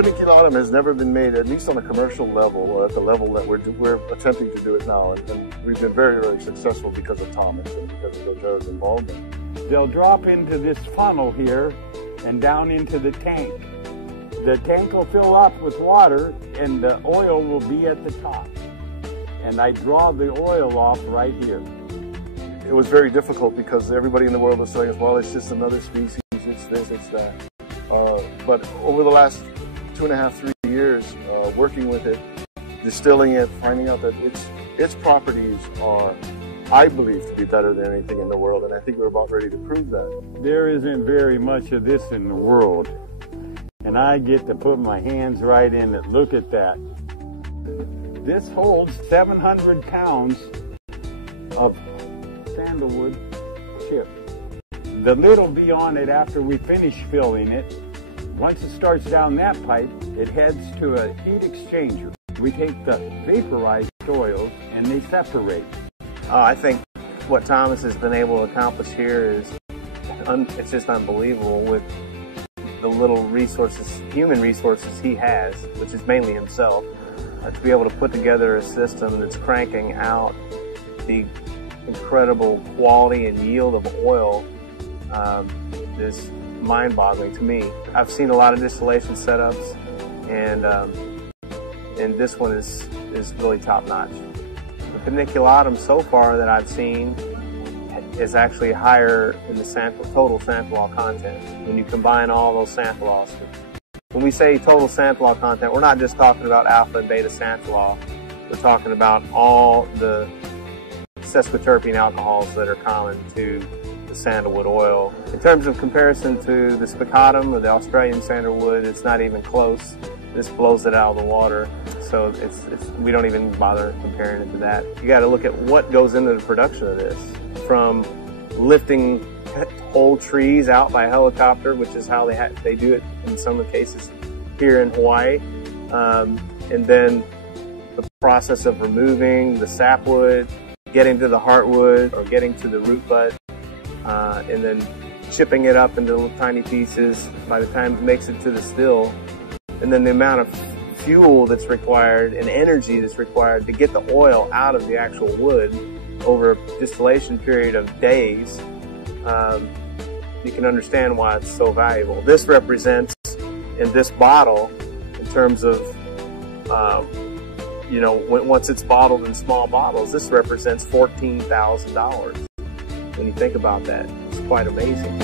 paniculatum has never been made, at least on a commercial level, or at the level that we're attempting to do it now. And we've been very, very successful because of Thomas and because of Rogero's involvement. They'll drop into this funnel here and down into the tank. The tank will fill up with water and the oil will be at the top. And I draw the oil off right here. It was very difficult because everybody in the world was saying, well, it's just another species, it's this, it's that. But over the last 2.5, 3 years, working with it, distilling it, finding out that its properties are, I believe, to be better than anything in the world, and I think we're about ready to prove that. There isn't very much of this in the world, and I get to put my hands right in it. Look at that. This holds 700 pounds of sandalwood chip. The lid will be on it after we finish filling it. Once it starts down that pipe, it heads to a heat exchanger. We take the vaporized oils and they separate. I think what Thomas has been able to accomplish here is, it's just unbelievable with the little resources, human resources he has, which is mainly himself, to be able to put together a system that's cranking out the incredible quality and yield of oil is mind-boggling to me. I've seen a lot of distillation setups, and this one is really top-notch. The paniculatum so far that I've seen is actually higher in the total xanthol content when you combine all those xanthols. When we say total xanthol content, we're not just talking about alpha and beta xanthol. We're talking about all the sesquiterpene alcohols that are common to the sandalwood oil. In terms of comparison to the spicatum or the Australian sandalwood, it's not even close. This blows it out of the water, so we don't even bother comparing it to that. You got to look at what goes into the production of this, from lifting whole trees out by helicopter, which is how they do it in some of the cases here in Hawaii, and then the process of removing the sapwood, getting to the heartwood or getting to the root bud, and then chipping it up into little tiny pieces by the time it makes it to the still, and then the amount of fuel that's required and energy that's required to get the oil out of the actual wood over a distillation period of days. You can understand why it's so valuable. This represents, in this bottle, in terms of once it's bottled in small bottles, this represents $14,000. When you think about that, it's quite amazing.